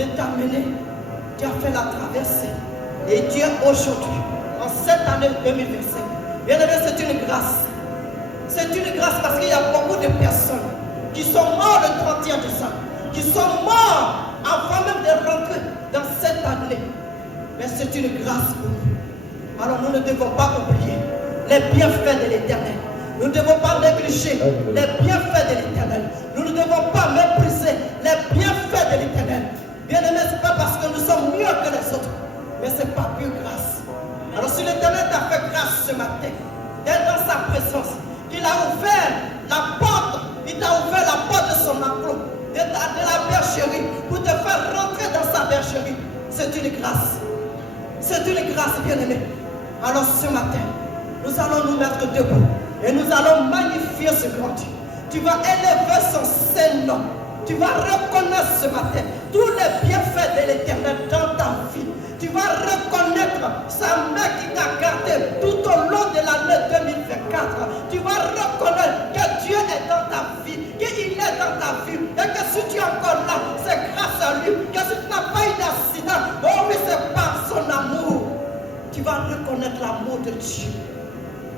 de t'amener. Tu as fait la traversée. Et Dieu aujourd'hui, en cette année 2025, bien aimé, c'est une grâce. C'est une grâce parce qu'il y a beaucoup de personnes qui sont mortes le 31 décembre, qui sont morts avant même de rentrer dans cette année. Mais c'est une grâce pour nous. Alors nous ne devons pas oublier les bienfaits de l'Éternel. Nous ne devons pas négliger les bienfaits de l'Éternel. Nous ne devons pas mépriser les bienfaits de l'Éternel. Bien aimé, ce n'est pas parce que nous sommes mieux que les autres, mais c'est par pure grâce. Alors si l'Éternel t'a fait grâce ce matin, d'être dans sa présence, qu'il a ouvert la porte, il t'a ouvert la porte de son enclos, de la bergerie, pour te faire rentrer dans sa bergerie, c'est une grâce. C'est une grâce, bien-aimé. Alors ce matin, nous allons nous mettre debout et nous allons magnifier ce grand Dieu. Tu vas élever son saint nom. Tu vas reconnaître ce matin tous les bienfaits de l'Éternel dans ta vie. Tu vas reconnaître sa main qui t'a gardé tout au long de l'année 2024. Tu vas reconnaître que Dieu est dans ta vie, qu'il est dans ta vie, et que si tu es encore là, c'est grâce à lui, que si tu n'as pas eu d'accident, oh oui, c'est par son amour. Tu vas reconnaître l'amour de Dieu.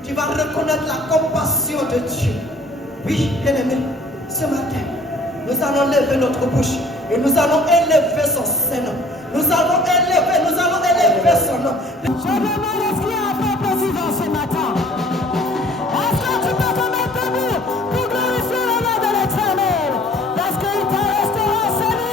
Tu vas reconnaître la compassion de Dieu. Oui, bien-aimé, ce matin, nous allons lever notre bouche et nous allons élever son Seigneur. Nous allons élever son nom. Je vais me laisser un peu président ce matin. Est-ce que tu peux te mettre debout pour glorifier le nom de l'Éternel? Parce qu'il te restera Seigneur.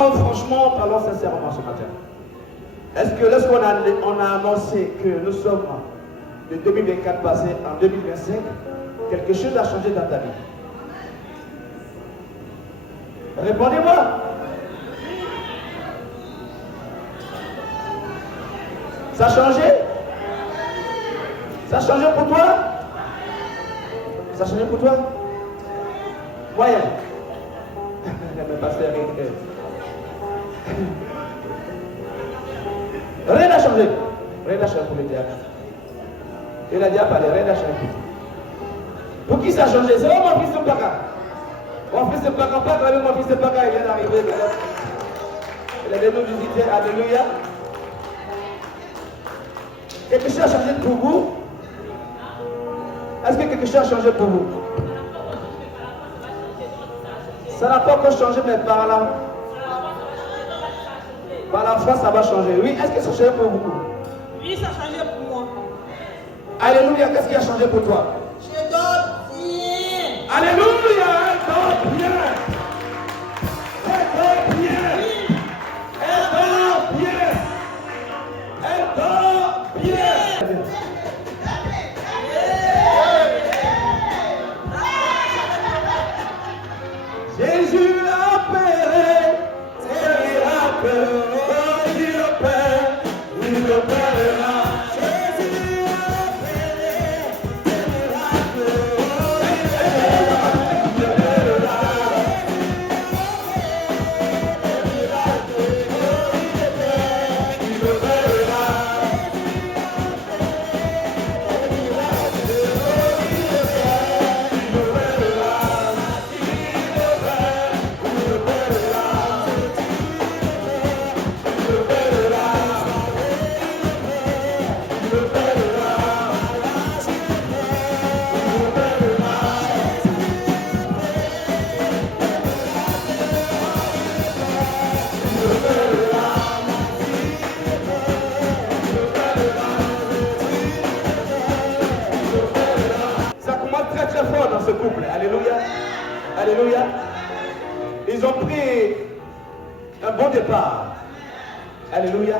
Franchement, parlons sincèrement ce matin. Est-ce que lorsqu'on a annoncé que nous sommes de 2024 passé en 2025, quelque chose a changé dans ta vie? Répondez-moi. Ça a changé? Ça a changé pour toi? Ça a changé pour toi? Moyen. Le pasteur est... Rien n'a changé. Rien n'a changé pour le diable. Il a dit à parler, rien n'a changé. Pour qui ça a changé? C'est mon fils de Paka. Mon fils de Paka, pas grave, mon fils de Paka, il vient d'arriver. Il est venu nous visiter. Alléluia. Quelque chose a changé pour vous? Est-ce que quelque chose a changé pour vous? Ça n'a pas encore changé, mais par la foi, ça va changer. Oui, est-ce que ça a changé pour vous? Oui, ça a changé pour moi. Alléluia, qu'est-ce qui a changé pour toi? Je dors bien. Alléluia, elle dort bien. Elle dort bien. Elle dort bien. Elle dort bien. Jésus a opéré ses miracles. Oh, il opère, il opérera. Jésus a opéré ses miracles. Oh, il opérera. Il opérera. Ça commence très très fort dans ce couple. Alléluia. Alléluia. Ils ont pris un bon départ. Alléluia.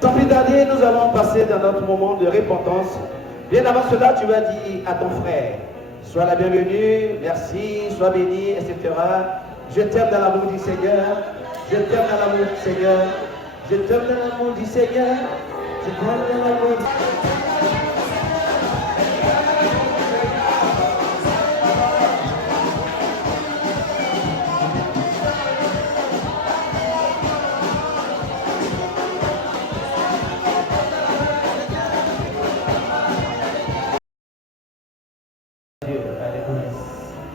Sans plus tarder, nous allons passer dans notre moment de repentance. Bien avant cela, tu vas dire à ton frère, sois la bienvenue, merci, sois béni, etc. Je t'aime dans l'amour du Seigneur. Je t'aime dans l'amour du Seigneur. Je t'aime dans l'amour du Seigneur. Je t'aime dans l'amour du Seigneur.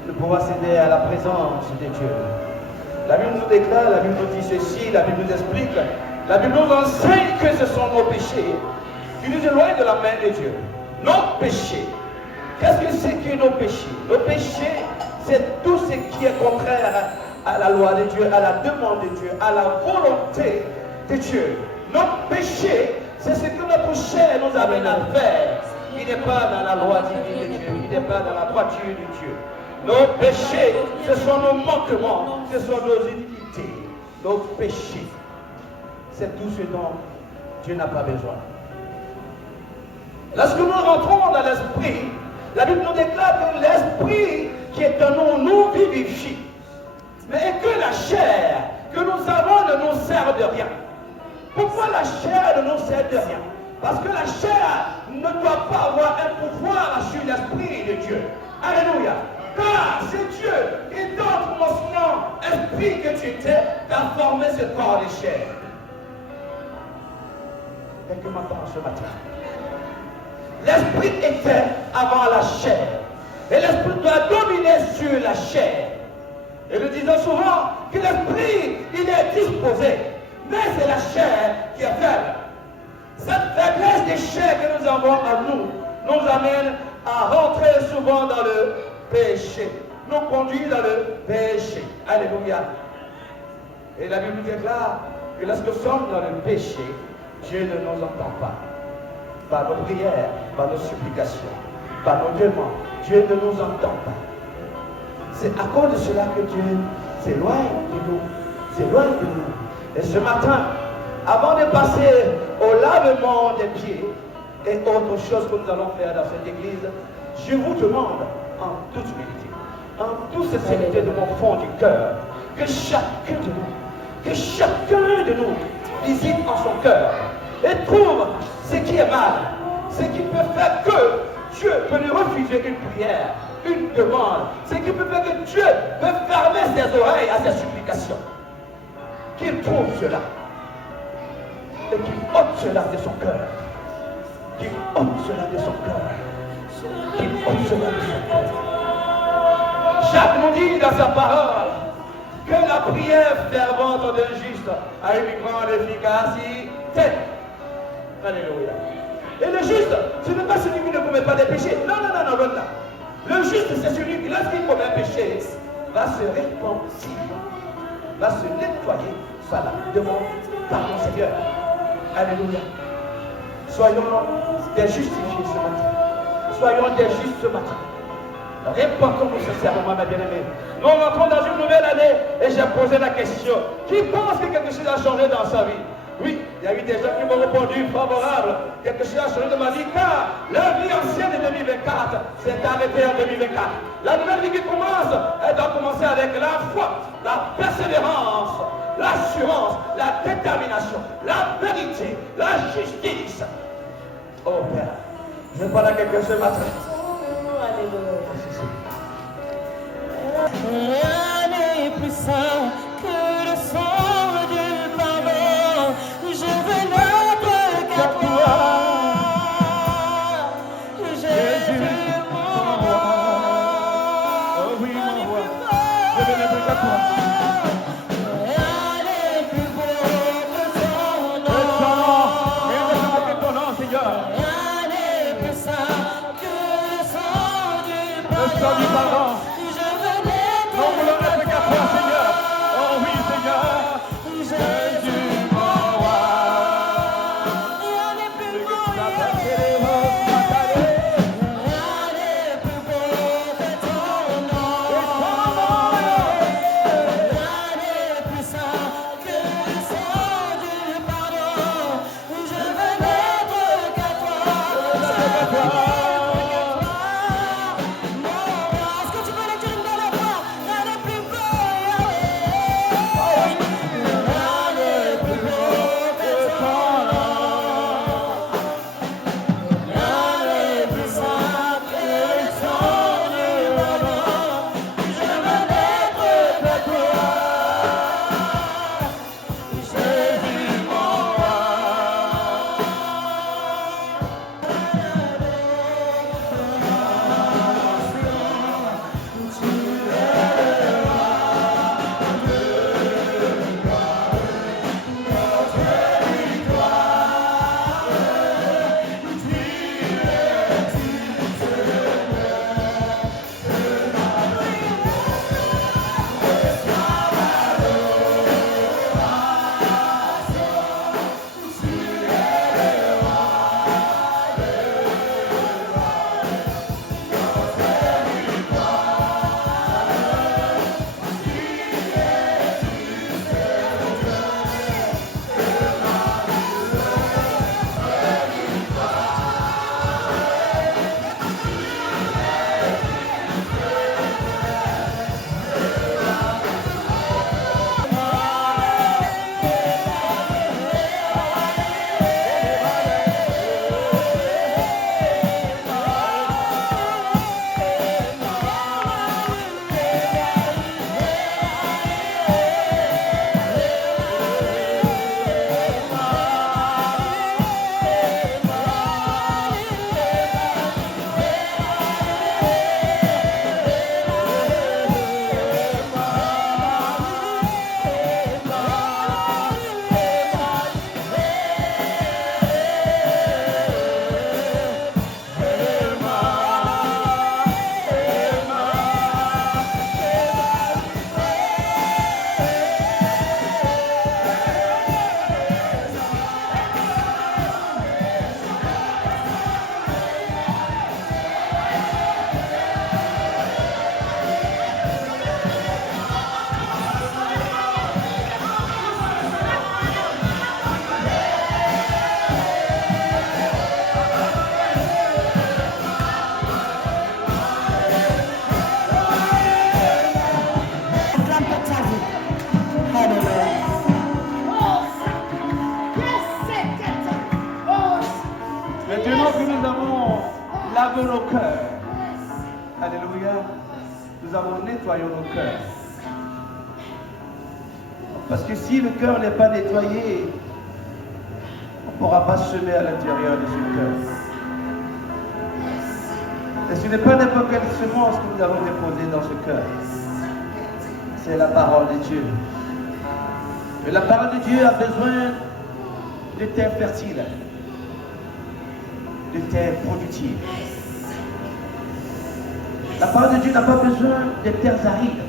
De pouvoir céder à la présence de Dieu. La Bible nous déclare, la Bible nous dit ceci, la Bible nous explique, la Bible nous enseigne que ce sont nos péchés qui nous éloignent de la main de Dieu. Nos péchés. Qu'est-ce que c'est que nos péchés? Nos péchés, c'est tout ce qui est contraire à la loi de Dieu, à la demande de Dieu, à la volonté de Dieu. Nos péchés, c'est ce que notre chair nous amène à faire. Il n'est pas dans la loi divine de Dieu, il n'est pas dans la droiture de Dieu. Nos péchés, ce sont nos manquements, ce sont nos iniquités, nos péchés. C'est tout ce dont Dieu n'a pas besoin. Lorsque nous rentrons dans l'esprit, la Bible nous déclare que l'esprit qui est en nous nous vivifie. Mais que la chair que nous avons ne nous sert de rien. Pourquoi la chair ne nous sert de rien? Parce que la chair ne doit pas avoir un pouvoir sur l'esprit de Dieu. Alléluia. Car c'est Dieu qui donne commencement esprit que tu étais à former ce corps de chair. Quelqu'un m'entend ce matin. L'esprit était avant la chair. Et l'esprit doit dominer sur la chair. Et nous disons souvent que l'esprit, il est disposé. Mais c'est la chair qui est faible. Cette faiblesse des chairs que nous avons en nous nous amène à rentrer souvent dans le péché. Nous conduit dans le péché. Alléluia. Et la Bible nous déclare que lorsque nous sommes dans le péché, Dieu ne nous entend pas. Par nos prières, par nos supplications, par nos demandes, Dieu ne nous entend pas. C'est à cause de cela que Dieu s'éloigne de nous. S'éloigne de nous. Et ce matin, avant de passer au lavement des pieds et autre chose que nous allons faire dans cette église, je vous demande en toute humilité, en toute sincérité de mon fond du cœur, que chacun de nous visite en son cœur et trouve ce qui est mal, ce qui peut faire que Dieu peut lui refuser une prière, une demande, ce qui peut faire que Dieu peut fermer ses oreilles à ses supplications. Qu'il trouve cela et qu'il ôte cela de son cœur. Qu'il ôte cela de son cœur. Qu'il ôte cela de son cœur. Jacques nous dit dans sa parole que la prière fervente d'un juste a une grande efficacité. Alléluia. Et le juste, ce n'est pas celui qui ne commet pas des péchés. Non, non, non, non, non, non. Le juste, c'est celui qui, lorsqu'il commet un péché, va se repentir, va se nettoyer par la demande pardon, Seigneur. Alléluia. Soyons des justifiés ce matin. Soyons des justes ce matin. Répondons-nous sincèrement, mes bien-aimés. Nous rentrons dans une nouvelle année et j'ai posé la question. Qui pense que quelque chose a changé dans sa vie? Oui, il y a eu des gens qui m'ont répondu favorable. Quelque chose a changé de ma vie car la vie ancienne de 2024 s'est arrêtée en 2024. La nouvelle vie qui commence, elle doit commencer avec la foi, la persévérance, l'assurance, la détermination, la vérité, la justice. Oh Père, je parle à quelqu'un ce matin. Rien n'est plus saint que le sang du pardon. Je veux n'être qu'à toi, Jésus mon roi. Oh oui mon roi, je veux n'être qu'à toi. Rien n'est plus beau que ton nom. Rien n'est plus beau que ton nom, Seigneur. Rien n'est plus saint que le sang du Le sang du pardon. Nous voulons n'être qu'à toi, Seigneur. Oh oui, Seigneur. Jésus mon roi. Rien n'est plus beau, rien n'est plus beau que ton nom. Rien n'est plus saint que le sang du pardon. Je veux n'être qu'à toi. Est-ce que tu peux le dire dans la voix? Rien n'est plus beau, rien n'est plus beau que ton nom. Maintenant que nous avons lavé nos cœurs, alléluia, nous avons nettoyé nos cœurs. Parce que si le cœur n'est pas nettoyé, on ne pourra pas semer à l'intérieur de ce cœur. Et ce n'est pas n'importe quelle semence que nous avons déposée dans ce cœur. C'est la parole de Dieu. Et la parole de Dieu a besoin de terres fertiles, de terres productives. La parole de Dieu n'a pas besoin de terres arides.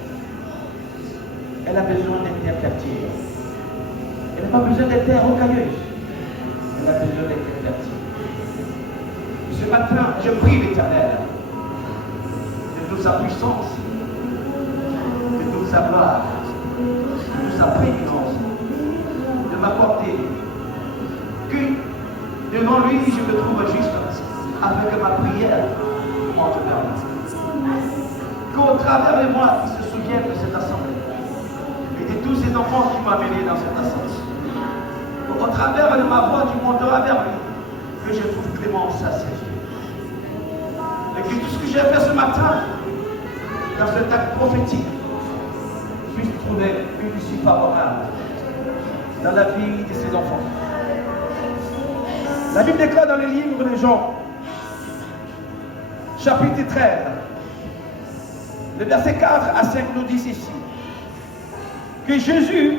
Elle a besoin de terres fertiles. Elle n'a pas besoin de terres rocailleuses. Elle a besoin de terres fertiles. Ce matin, je prie l'Éternel de toute sa puissance, de toute sa gloire, de toute sa prégnance, de m'apporter que devant lui je me trouve juste, afin que ma prière monte vers lui. Qu'au travers de moi, il se souvienne de cette assemblée et de tous ces enfants qui m'ont amené dans cette assemblée. Qu'au travers de ma voix, tu monteras vers lui, que je trouve clémence à ses yeux. Et que tout ce que j'ai fait ce matin, dans cet acte prophétique, puisse trouver une issue favorable dans la vie de ses enfants. La Bible déclare dans le livre de Jean, chapitre 13, le verset 4 à 5 nous dit ceci, que Jésus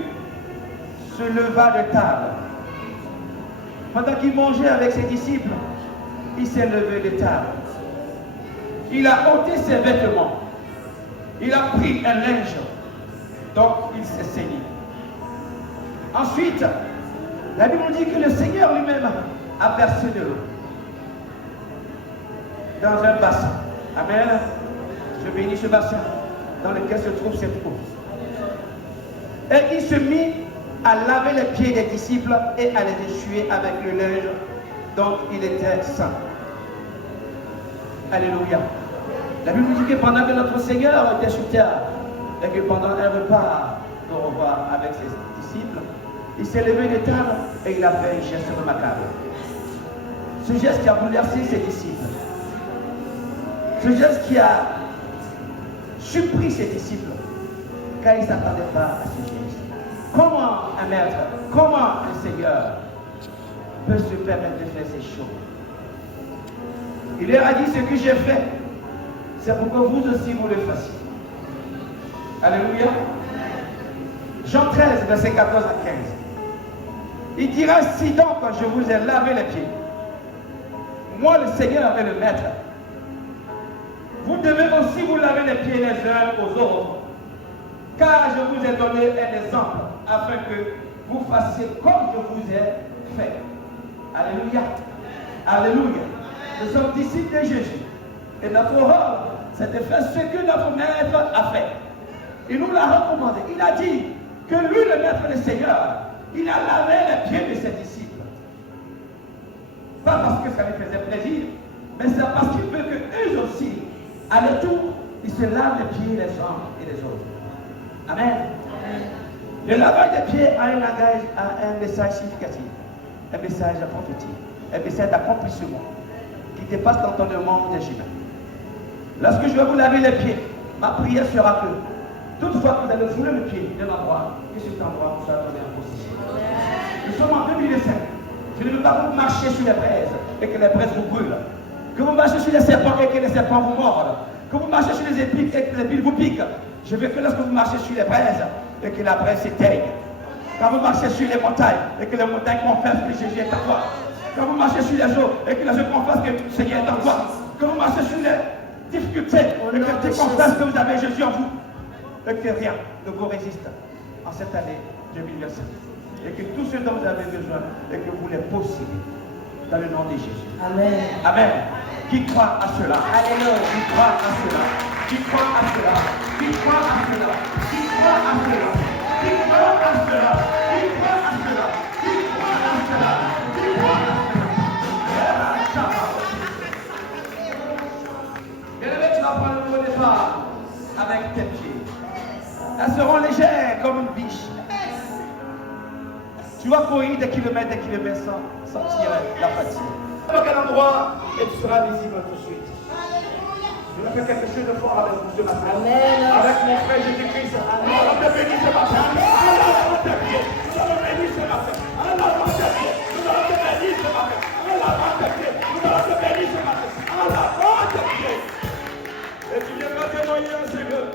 se leva de table. Pendant qu'il mangeait avec ses disciples, il s'est levé de table. Il a ôté ses vêtements. Il a pris un linge. Donc il s'est saigné. Ensuite, la Bible nous dit que le Seigneur lui-même a versé de l'eau dans un bassin. Amen. Je bénis ce bassin dans lequel se trouve cette eau. Et il se mit à laver les pieds des disciples et à les essuyer avec le linge dont il était saint. Alléluia. La Bible nous dit que pendant que notre Seigneur était sur terre et que pendant un repas au revoir avec ses disciples, il s'est levé de table et il a fait un geste remarquable. Ce geste qui a bouleversé ses disciples. Ce geste qui a surpris ses disciples car ils ne s'attendaient pas à ce geste. Comment un maître, comment un Seigneur peut se permettre de faire ces choses? Il leur a dit ce que j'ai fait, c'est pour que vous aussi vous le fassiez. Alléluia. Jean 13, verset 14 à 15. Il dira, si donc je vous ai lavé les pieds, moi le Seigneur et le Maître, vous devez aussi vous laver les pieds les uns aux autres, car je vous ai donné un exemple, afin que vous fassiez comme je vous ai fait. Alléluia. Alléluia. Nous sommes disciples de Jésus. Et notre rôle, c'est de faire ce que notre Maître a fait. Il nous l'a recommandé. Il a dit que lui, le Maître, le Seigneur, il a lavé les pieds de ses disciples. Pas parce que ça lui faisait plaisir, mais c'est parce qu'il veut qu'eux aussi, à leur tour, ils se lavent les pieds les uns et les autres. Amen. Le lavage des pieds a un message significatif, un message prophétique, un message d'accomplissement qui dépasse l'entendement des humains. Lorsque je vais vous laver les pieds, ma prière sera que toutefois que vous allez fouler le pied d'un endroit, que cet endroit vous soit donné en position. Nous sommes en 2005. Je ne veux pas que vous marchiez sur les braises et que les braises vous brûlent. Que vous marchiez sur les serpents et que les serpents vous mordent. Que vous marchiez sur les épines et que les épines vous piquent. Je veux que lorsque vous marchez sur les braises et que la braise s'éteigne. Quand vous marchez sur les montagnes et que les montagnes confessent que Jésus est en toi. Quand vous marchez sur les eaux et que les eaux confessent que le Seigneur est en toi. Quand vous marchez sur les difficultés et que tu confesses que vous avez Jésus en vous. Et que rien ne vous résiste en cette année 2025. Et que tout ce dont vous avez besoin et que vous les possédez dans le nom de Jésus. Amen. Amen. Qui croit à cela? Alléluia. Qui croit à cela? Qui croit à cela? Qui croit à cela? Qui croit à cela? Qui croit à cela? Qui croit à cela? Qui croit à cela? Qui croit à cela? Bien-aimé, tu vas prendre le départ avec tes pieds. Elles seront légères comme une biche. Tu vas courir des kilomètres sans sentir la fatigue. À quel endroit et tu seras visible tout de suite. Je vais faire quelque chose de fort avec vous ce matin. Amen. Avec mon frère Jésus-Christ. Nous allons te bénir ce matin. Allah te bénir. Nous allons te bénir ce matin. Allah te bénir. Nous allons te bénir ce matin. Allah te bénir. Nous allons te bénir ce matin. Allah te bénir. Et tu viendras témoigner à Seigneur.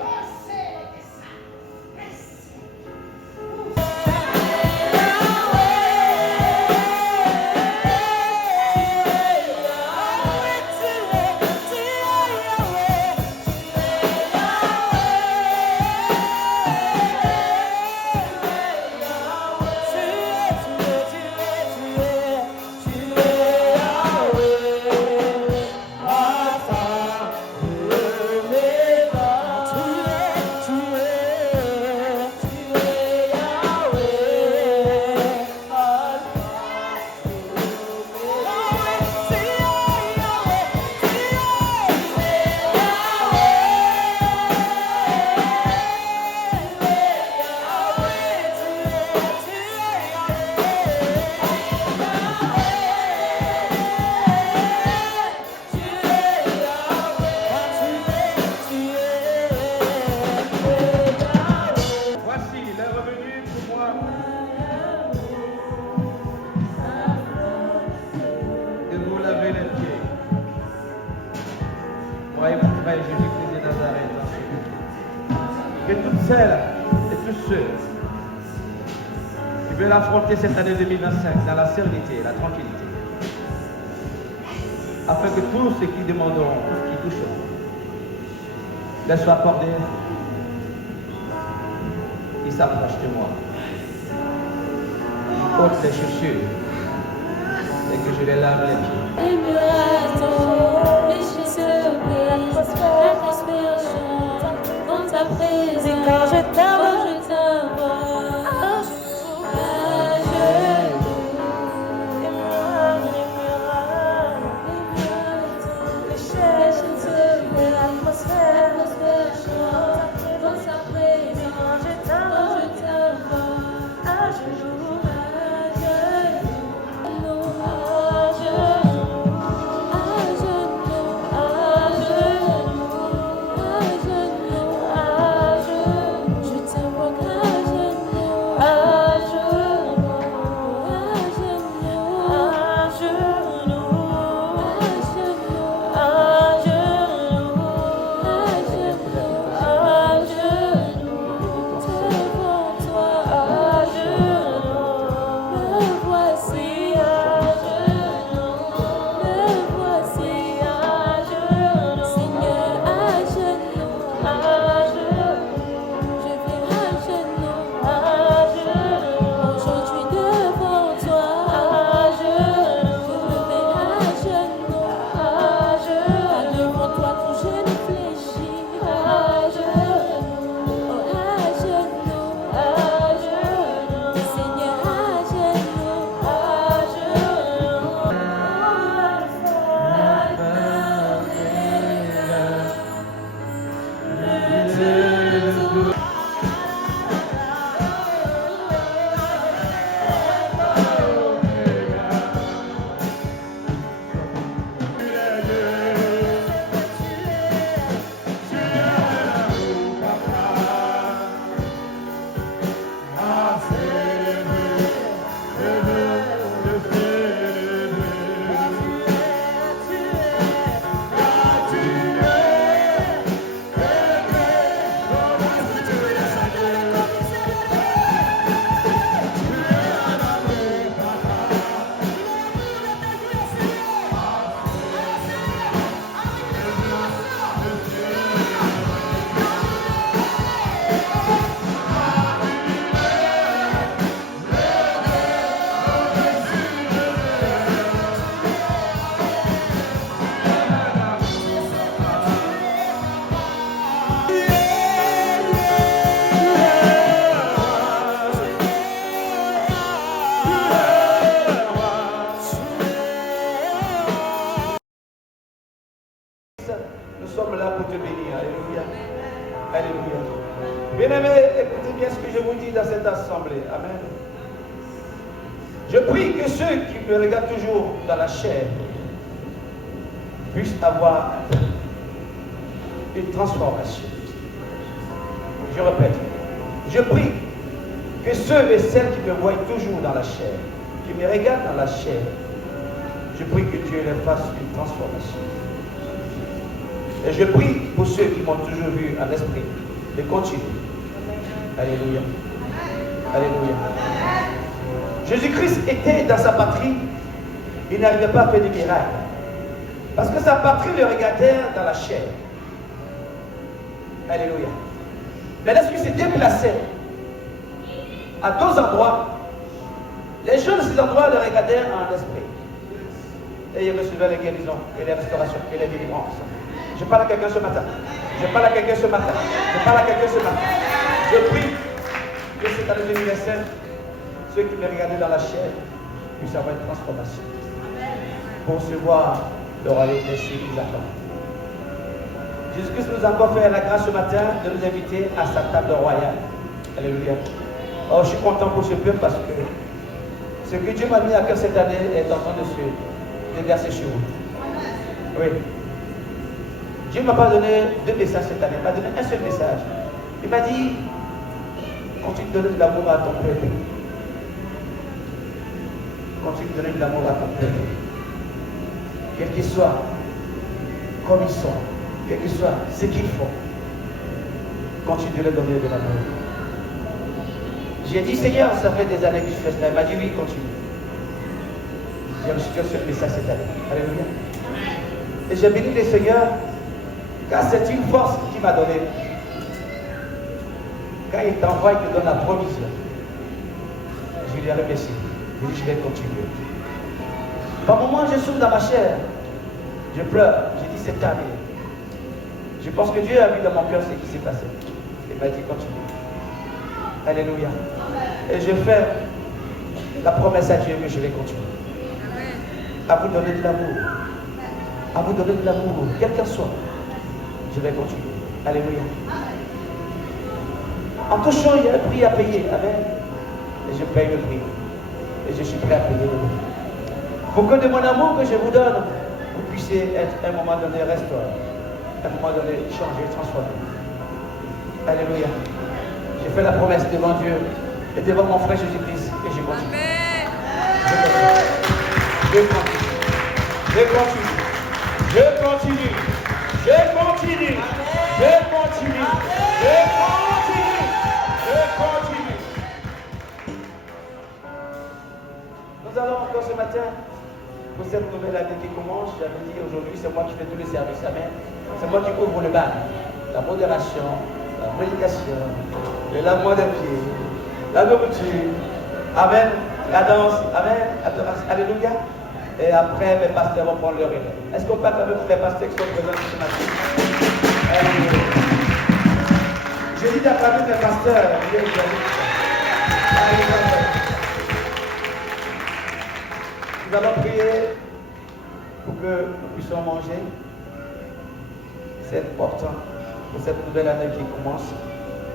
Affronter cette année 2025 dans la sérénité et la tranquillité, afin que tous ceux qui demanderont, tout ce qui toucheront, leur soit accordé, ils s'approchent de moi, ils portent les chaussures et que je les lave les pieds. Quand je t'aime, Nous sommes là pour te bénir. Alléluia. Alléluia. Bien-aimés, écoutez bien ce que je vous dis dans cette assemblée. Amen. Je prie que ceux qui me regardent toujours dans la chair puisse avoir une transformation. Je répète, je prie que ceux et celles qui me voient toujours dans la chair, qui me regardent dans la chair, je prie que Dieu leur fasse une transformation. Et je prie pour ceux qui m'ont toujours vu en esprit de continuer. Alléluia. Alléluia. Jésus-Christ était dans sa patrie, il n'arrivait pas à faire des miracles. Parce que sa patrie le regardait dans la chair. Alléluia. Mais lorsqu'il s'est déplacé à d'autres endroits, les gens de ces endroits le regardaient en esprit. Et ils recevaient les guérisons et les restaurations et les délivrances. Je parle à quelqu'un ce matin. Je parle à quelqu'un ce matin. Je parle à quelqu'un ce matin. Je prie que cette année 2027, ceux qui me regardaient dans la chair puissent avoir une transformation. Pour recevoir le royaume des cieux qu'ils attendent. Jésus-Christ nous a encore fait la grâce ce matin de nous inviter à sa table royale. Alléluia. Oh, je suis content pour ce peuple parce que ce que Dieu m'a mis à cœur cette année est en train de se déverser sur vous. Oui. Dieu ne m'a pas donné 2 messages cette année, il m'a donné un seul message. Il m'a dit, continue de donner de l'amour à ton peuple. Continue de donner de l'amour à ton peuple. Quel qu'il soit, comme ils sont, quel qu'il soit, ce qu'ils font, continue de leur donner de l'amour. J'ai dit, Seigneur, ça fait des années que je fais cela. Il m'a dit, oui, continue. J'ai reçu ce message cette année. Alléluia. Et j'ai béni le Seigneur, car c'est une force qu'il m'a donnée. Quand il t'envoie, il te donne la provision. Je lui ai remercié. Je lui ai dit, je vais continuer. Par moments, je souffre dans ma chair. Je pleure. J'ai dit, c'est terminé. Je pense que Dieu a vu dans mon cœur ce qui s'est passé. Il m'a dit, continue. Alléluia. Et je fais la promesse à Dieu que je vais continuer. À vous donner de l'amour. À vous donner de l'amour, quel qu'en soit. Je vais continuer. Alléluia. En touchant, il y a un prix à payer. Amen. Et je paye le prix. Et je suis prêt à payer le prix. Pour que de mon amour que je vous donne, vous puissiez être à un moment donné restauré. À un moment donné changé, transformé. Alléluia. J'ai fait la promesse devant Dieu et devant mon frère Jésus-Christ et je continue. Je continue. Je continue. Je continue. Je continue. Je continue. Je continue. Je continue. Nous allons encore ce matin pour cette nouvelle année qui commence. J'avais dit aujourd'hui, c'est moi qui fais tous les services. Amen. C'est moi qui ouvre le bal. La modération, la prédication, le lavement des pieds, la nourriture. Amen. La danse. Amen. Alléluia. Et après, mes pasteurs vont prendre leur relais. Est-ce qu'on peut acclamer tous les pasteurs qui sont présents ce matin? Je dis d'acclamer mes pasteurs. Nous allons prier pour que nous puissions manger. C'est important pour cette nouvelle année qui commence.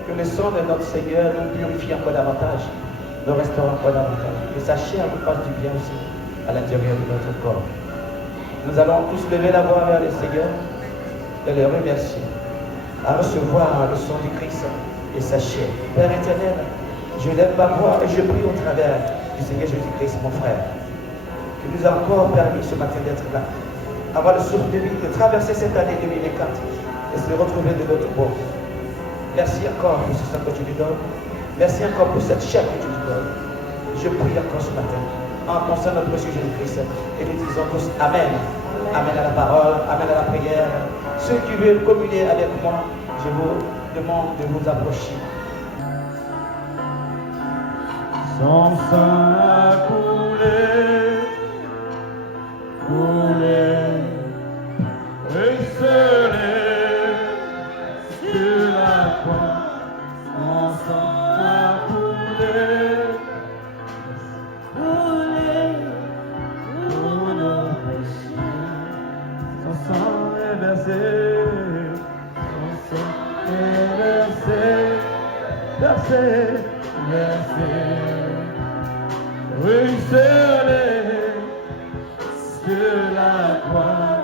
Que le sang de notre Seigneur nous purifie encore davantage, nous restaure encore davantage. Que sa chair nous fasse du bien aussi à l'intérieur de notre corps. Nous allons tous lever la voix vers le Seigneur et le remercier, à recevoir le sang du Christ et sa chair. Père éternel, je lève ma voix et je prie au travers du Seigneur Jésus-Christ, mon frère, qui nous a encore permis ce matin d'être là, avoir le souffle de vie, de traverser cette année 2024 et se retrouver de notre bord. Merci encore pour ce sang que tu lui donnes. Merci encore pour cette chair que tu lui donnes. Je prie encore ce matin en ton sein notre précieux Jésus-Christ et nous disons tous Amen. Amen à la parole, Amen à la prière. Ceux qui veulent communier avec moi, je vous demande de vous approcher. Son sang a coulé, coulé, ruisselé sur la croix. Son sang a coulé, coulé pour nos péchés. Son sang est versé, son sang est versé, versé, versé. Ruisselé sur la croix,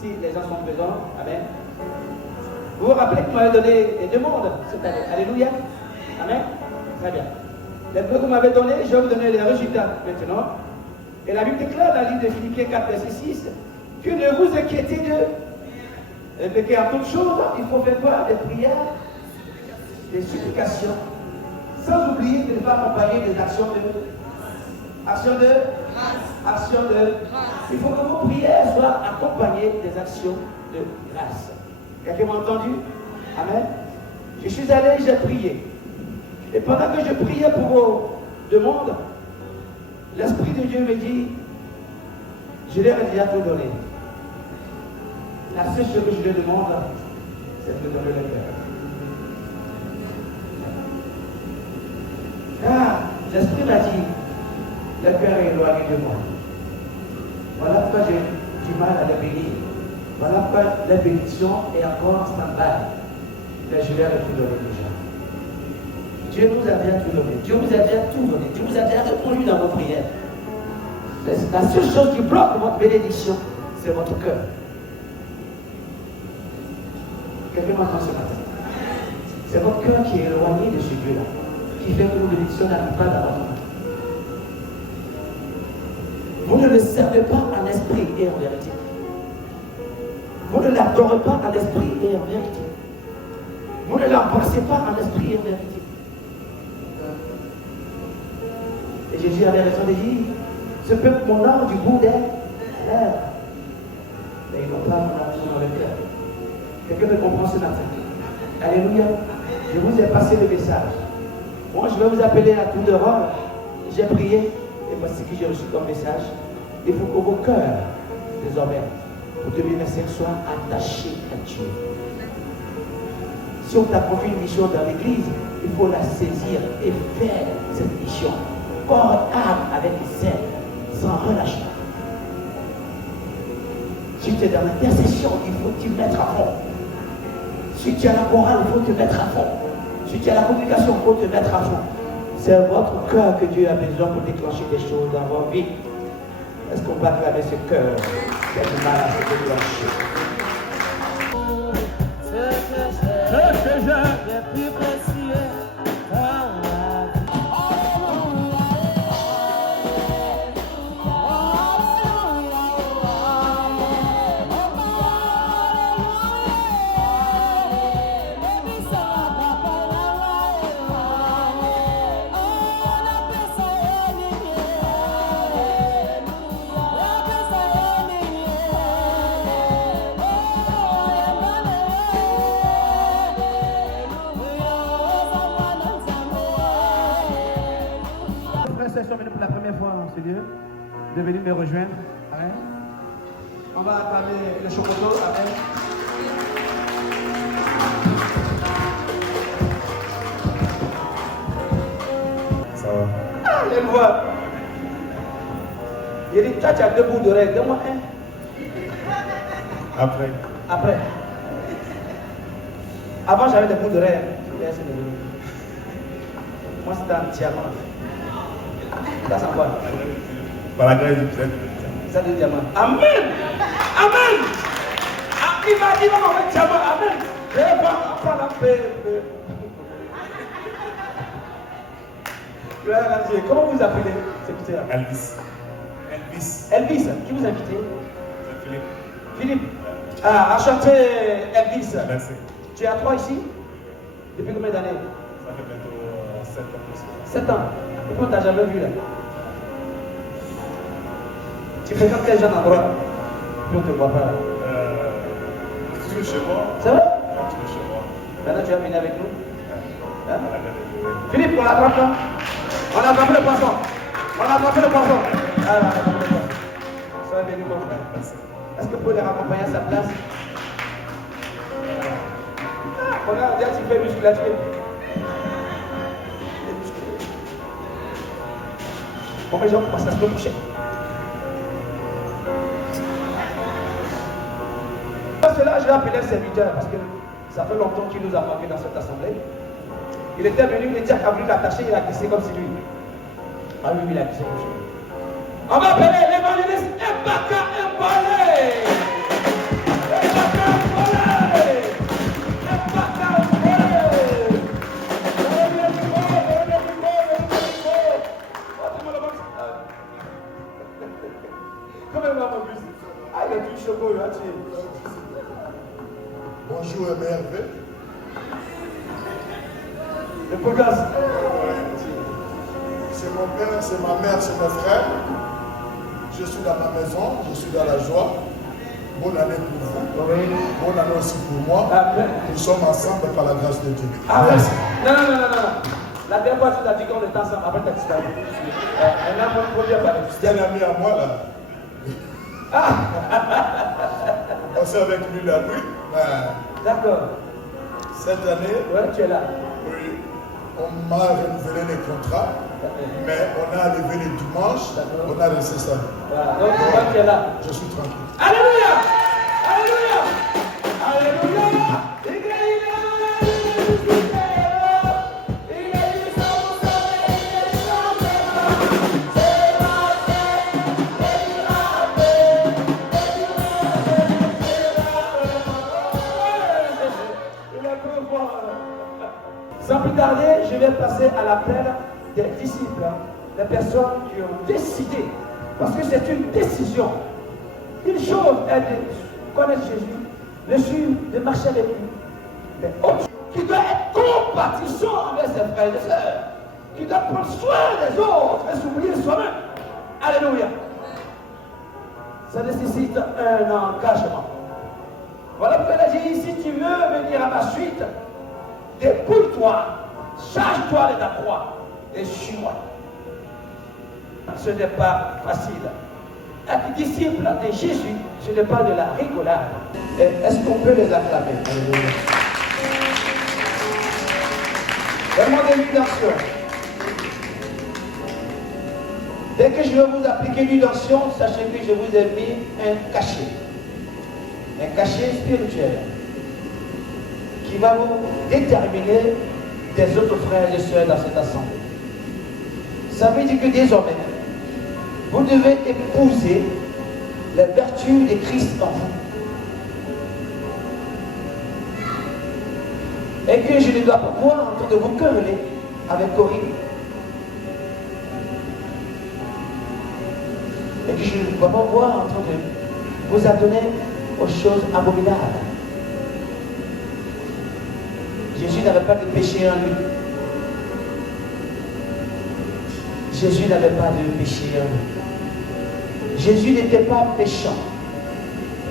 si les gens sont présents. Amen. Vous vous rappelez que vous m'avez donné les demandes cette année. Alléluia. Amen. Très bien. Les vœux que vous m'avez donnés, je vais vous donner les résultats maintenant. Et la Bible déclare dans le livre de Philippiens 4, verset 6, que ne vous inquiétez de, mais qu'en toute chose, il faut faire part des prières, des supplications, sans oublier de ne pas accompagner des actions de il faut que vos prières soient accompagnées des actions de grâce. Quelqu'un m'a entendu? Amen. Je suis allé, j'ai prié. Et pendant que je priais pour vos demandes, l'Esprit de Dieu me dit, je leur ai déjà tout donné. La seule chose que je leur demande, c'est de me donner le cœur. Car l'Esprit m'a dit, le cœur est éloigné de moi. Voilà pourquoi j'ai du mal à les bénir. Voilà pourquoi la bénédiction est encore en stand-by. Mais je leur ai tout donné déjà. Dieu nous a déjà tout donné. Dieu vous a déjà tout donné. Dieu vous a déjà répondu dans vos prières. La seule chose qui bloque votre bénédiction, c'est votre cœur. Quelqu'un m'entend ce matin? C'est votre cœur qui est éloigné de ce Dieu-là, qui fait que vos bénédictions n'arrivent pas dans votre main. Vous ne le servez pas en esprit et en vérité. Vous ne l'adorez pas en esprit et en vérité. Vous ne l'embrassez pas en esprit et en vérité. Et Jésus avait raison de dire, ce peuple m'honore du bout des lèvres, mais ils n'ont pas mon amour dans le cœur. Quelqu'un me comprend ce matin? Alléluia. Je vous ai passé le message. Moi, je vais vous appeler à tout d'horreur. J'ai prié, et voici que j'ai reçu comme message. Il faut que vos cœurs, désormais, pour 2025, soient attachés à Dieu. Si on t'a confié une mission dans l'église, il faut la saisir et faire cette mission. Corps et âme avec les ailes, sans relâchement. Si tu es dans l'intercession, il faut t'y mettre à fond. Si tu as la morale, il faut te mettre à fond. Si tu as la communication, il faut te mettre à fond. C'est votre cœur que Dieu a besoin pour déclencher des choses dans votre vie. Est-ce qu'on peut acclamer ce cœur qui a du mal à se déclencher? Ce que j'ai le plus précieux dans la vie. Sont venus pour la première fois dans ce lieu, de venir me rejoindre. Amen. On va acclamer le chocoto. Amen. Ça va. Ah, je le vois. Il dit, toi, tu as deux bouts d'oreilles. Donne-moi un. Après. Après. Avant, j'avais des bouts d'oreilles. Moi, c'était un diamant. Ça sent quoi? Par la grâce du Christ. Ça de diamant. Amen. Amen. Il m'a dit, on va diamant. Amen. Je vais prendre un peu. Comment vous appelez? Elvis. Elvis. Qui vous a invité? Philippe. Philippe. Ah, enchanté Elvis. Merci. Tu es à Troyes ici? Depuis combien d'années? Ça fait bientôt 7 ans. 7 ans. Pourquoi tu n'as jamais vu là? Tu fréquentes quel genre d'endroit? Puis on ne te voit pas là. Toujours chez moi. C'est vrai? Toujours chez moi. Maintenant tu vas venir avec nous? Hein? À la grâce. Philippe, on l'attrape là? On a attrapé le poisson. On a attrapé le poisson. Ah, on a attrapé le poisson. Ça va bien, mon frère. Est-ce que vous pouvez les raccompagner à sa place? Ah, regarde, déjà tu fais musculature. Bon, les gens commencent à se coucher. Cela, je vais appeler un serviteur parce que ça fait longtemps qu'il nous a manqué dans cette assemblée. Il était venu, il a voulu l'attacher, il a glissé comme si lui. Ah oui, il a glissé comme si lui. On va appeler l'évangéliste Mbaka Mbale. Le Pougas. C'est mon père, c'est ma mère, c'est mon frère. Je suis dans ma maison, je suis dans la joie. Bonne année pour vous. Oui. Bonne année aussi pour moi. Amen. Nous sommes ensemble par la grâce de Dieu. Amen. Non. La dernière fois, tu t'as dit qu'on était ensemble. Après, tu as disparu. Maintenant, on peut dire parler. C'est un ami à moi là. On s'est avec lui la nuit. D'accord. Cette année, Ouais, tu es là. oui, on m'a renouvelé les contrats, mais on a levé les dimanches, on a laissé ça. Voilà. Donc, toi, tu es là. Je suis tranquille. Alléluia! Alléluia! Alléluia! Sans plus tarder, je vais passer à l'appel des disciples, des personnes qui ont décidé, parce que c'est une décision. Une chose est de connaître Jésus, le suivre, de marcher avec lui. Mais autre qui doit être compatissant avec ses frères et sœurs, qui doit prendre soin des autres et s'oublier soi-même. Alléluia. Ça nécessite un engagement. Voilà pourquoi il a dit, si tu veux venir à ma suite, dépouille-toi, charge-toi de ta croix et suis-moi. Ce n'est pas facile. Être disciple de Jésus, ce n'est pas de la rigolade. Est-ce qu'on peut les acclamer? Vraiment des l'unction. Dès que je vais vous appliquer l'unction, sachez que je vous ai mis un cachet. Un cachet spirituel qui va vous déterminer des autres frères et sœurs dans cette assemblée. Ça veut dire que désormais, vous devez épouser les vertus de Christ en vous. Et que je ne dois pas voir en train de vous quereller avec Corinne. Et que je ne dois pas voir en train de vous adonner aux choses abominables. Jésus n'avait pas de péché en lui. Jésus n'avait pas de péché en lui. Jésus n'était pas méchant.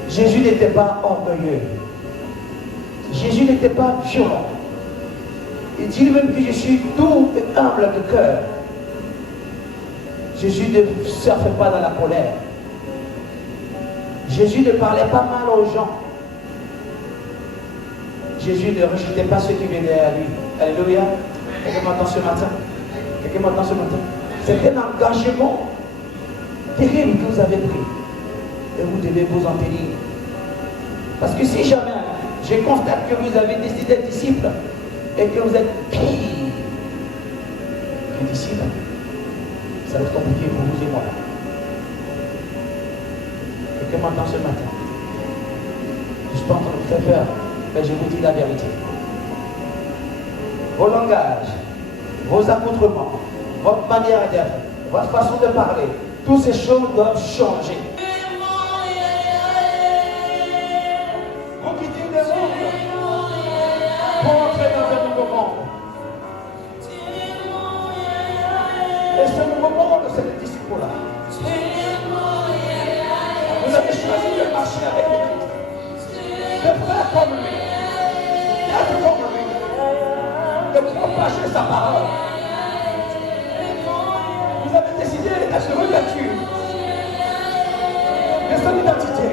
Jésus n'était pas orgueilleux. Jésus n'était pas violent. Il dit même que je suis doux et humble de cœur. Jésus ne surfait pas dans la colère. Jésus ne parlait pas mal aux gens. Jésus ne rejetait pas ceux qui venaient à lui. Alléluia. Quelqu'un m'entend ce matin? Quelqu'un m'entend ce matin? C'est un engagement terrible que vous avez pris. Et vous devez vous en tenir. Parce que si jamais je constate que vous avez décidé d'être disciple et que vous êtes pire que disciple, ça va être compliqué pour vous et moi. Quelqu'un m'entend ce matin? Je ne suis pas en train de vous faire peur, mais je vous dis la vérité. Vos langages, vos accoutrements, votre manière d'être, votre façon de parler, toutes ces choses doivent changer. Vous quittez le monde pour entrer dans un nouveau monde. Et ce nouveau monde, c'est le disciple-là. Vous avez choisi de marcher avec lui, de faire comme lui, d'être comme lui, de propager sa parole. Vous avez décidé d'être revêtu de son identité.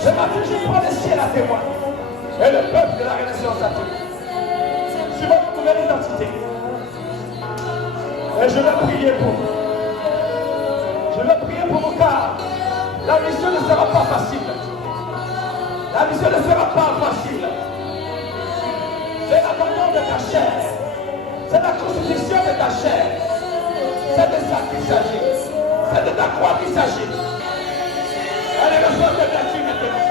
Ce matin, je prends le ciel à témoin et le peuple de la Renaissance à témoin sur votre nouvelle identité. Et je vais prier pour vous. Je vais prier pour vous car la mission ne sera pas facile. La mission ne sera pas facile. C'est l'abandon de ta chair. C'est la crucifixion de ta chair. C'est de ça qu'il s'agit. C'est de ta croix qu'il s'agit. Allez, reçois tes vertus maintenant.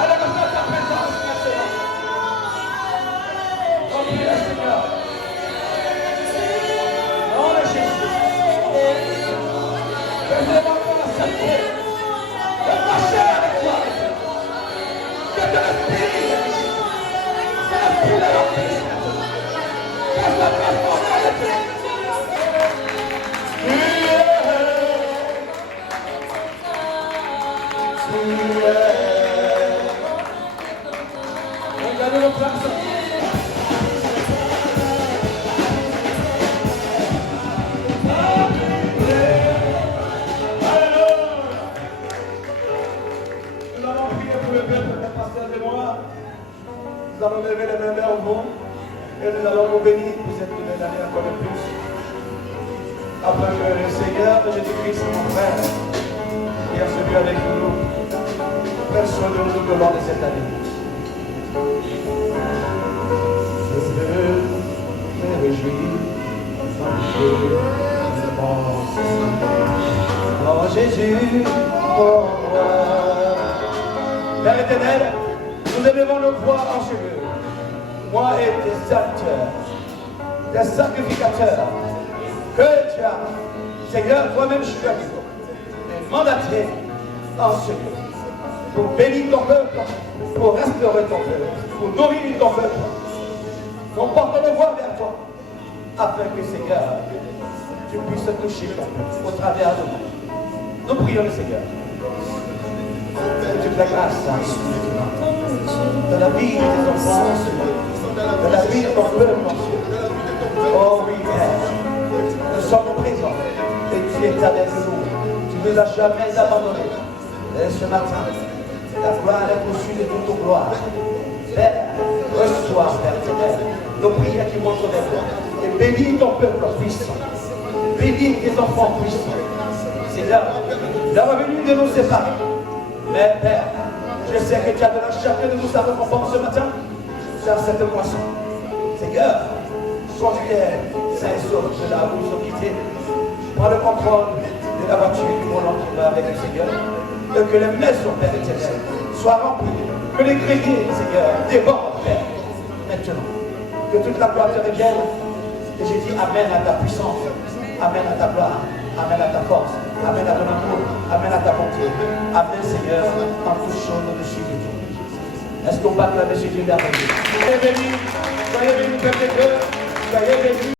Allez, reçois ta présence maintenant. Oh, prie le Seigneur. Nom de Jésus. Fais-moi la santé. De marcher avec toi. Que de Gardez vos places. Nous allons prier pour le peuple, le pasteur et moi. Nous allons lever les mains vers vous et nous allons vous bénir pour cette nouvelle année encore de plus. Afin que le Seigneur de Jésus-Christ, mon frère, qui a celui avec nous, prenne soin de nous tout au long de cette année. Je veux me réjouir quand je pense en Jésus, mon roi. Père éternel, nous élevons nos voix en cheveux, moi et tes serviteurs, des sacrificateurs, que tu as, Seigneur, toi-même choisi, et mandaté en ce lieu, pour bénir ton peuple, pour restaurer ton peuple, pour nourrir ton peuple. Nous portons nos voix vers toi, afin que, Seigneur, tu puisses toucher ton peuple au travers de nous. Nous prions le Seigneur. Que toute la grâce de la vie des enfants, de la vie de ton peuple, mon Dieu. Oh oui, Père, nous sommes présents et tu es avec nous. Tu ne nous as jamais abandonnés. Et ce matin, la gloire est au-dessus de toute ton gloire. Père, reçois, Père éternel, nos prières qui montrent des voix. Et bénis ton peuple puissant. Bénis tes enfants puissants. Seigneur, la revenue de nous séparer. Mais Père, je sais que tu as donné à chacun de nous sa récompense ce matin sur cette moisson. Seigneur, sois fier, saint et sauf de là où nous sommes quittés. Prends le contrôle de la voiture du volant qui va avec le Seigneur. Et que les maisons, Père éternel, soient remplies. Que les grillés, Seigneur, débordent, Père. Maintenant, que toute la gloire te revienne. Et j'ai dit Amen à ta puissance. Amen à ta gloire. Amen à ta force. Amen à ton amour. Amen à ta bonté. Amen, Seigneur, en toute chose au-dessus de tout. Est-ce qu'on va acclamer ce Dieu merveilleux? Soyez bénis, peuple de Dieu. Soyez bénis.